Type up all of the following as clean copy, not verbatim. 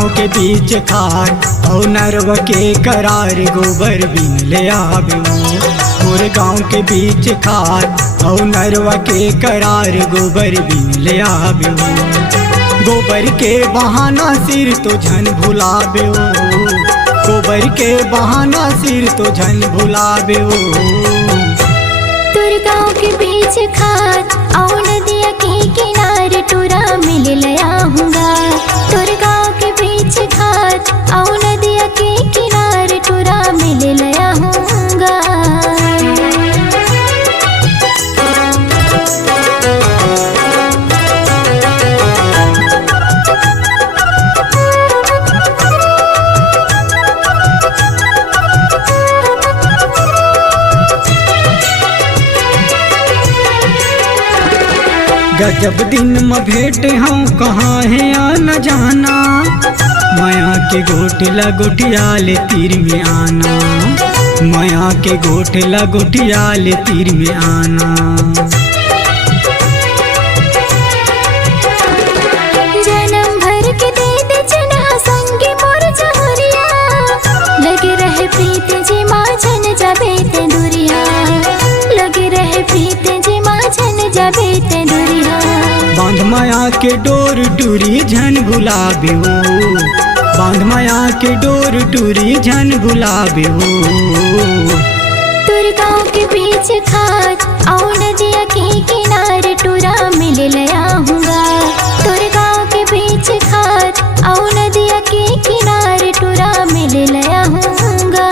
गांव के बीच खार और नरवा के करार गोबर बिन ले आवे मोर गांव के बीच खार और नरवा के करार गोबर बिन ले आवे गोबर के बहाना सिर तो झन भुलावे गोबर के बहाना सिर तो झन भुलावे तुर गाँव के बीच खात और नदिया के किनारे टूरा मिल लया हूँगा। तुर गाँव के बीच खात और नदिया के किनारे टूरा मिल लया हूँगा। गजब दिन में भेंट हम कहाँ है आना जाना माया के गोठला गोटियाले तीर में आना माया के गोठला गोटियाले तीर में आना जन्म भर के दे दे जना संगे मोर जहरिया लगे रहे प्रीत जी माँ जन जाबे ते दुरिया लगे रहे प्रीत जी माँ जन जाबे ते दुरिया बांध माया के डोर टूरी झन भुलावे बांध माया के डोर टूरी झन भुलावे तुर गाँव के बीच खात और नदिया के किनारे टूरा मिल लया हूँगा। तुर गाँव के बीच खात और नदिया के किनारे टूरा मिल लया हूँगा।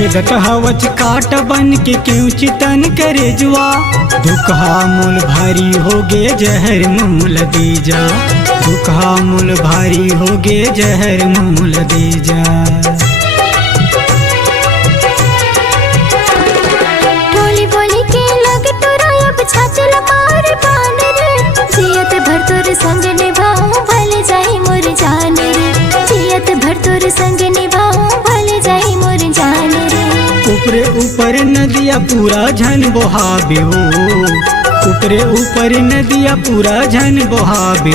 छेदक हवच काट बन के क्यों चितन करे जुआ दुखहा मूल भारी हो गे जहर मूल दे जा दुखहा मूल भारी हो गे जहर मूल दे जा टोली बोली के लग तोरा अब छाचल मार पान रे जियत भर तोर संग निभाऊं भले जाई मोर जान रे जियत भर तोर संग निभाऊं भले जाई मोर जान रे ऊपरे ऊपर नदिया पूरा झन बहावे ऊपरे ऊपर नदिया पूरा झन बहावे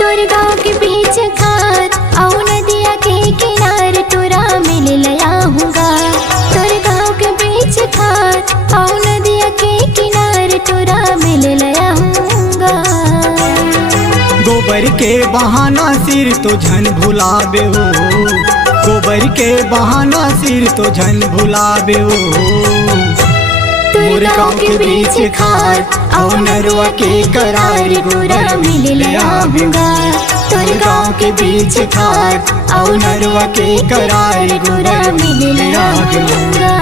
तुर गाँव के बीच खात और नदिया के किनारे टूरा मिल लया हूँगा। तुर गाँव के बीच खात और नदिया के किनारे टूरा मिल लया हूँगा। गोबर के बहाना सिर तो झन भुलावे गोबर के बहाना सिर तो झन भुलावे तुर गाँव के बीच खात और नरवा के करार गोरा मिल लया हूँगा। तुर गाँव के बीच खात और नरवा के करार गोरा मिल लया हूँगा।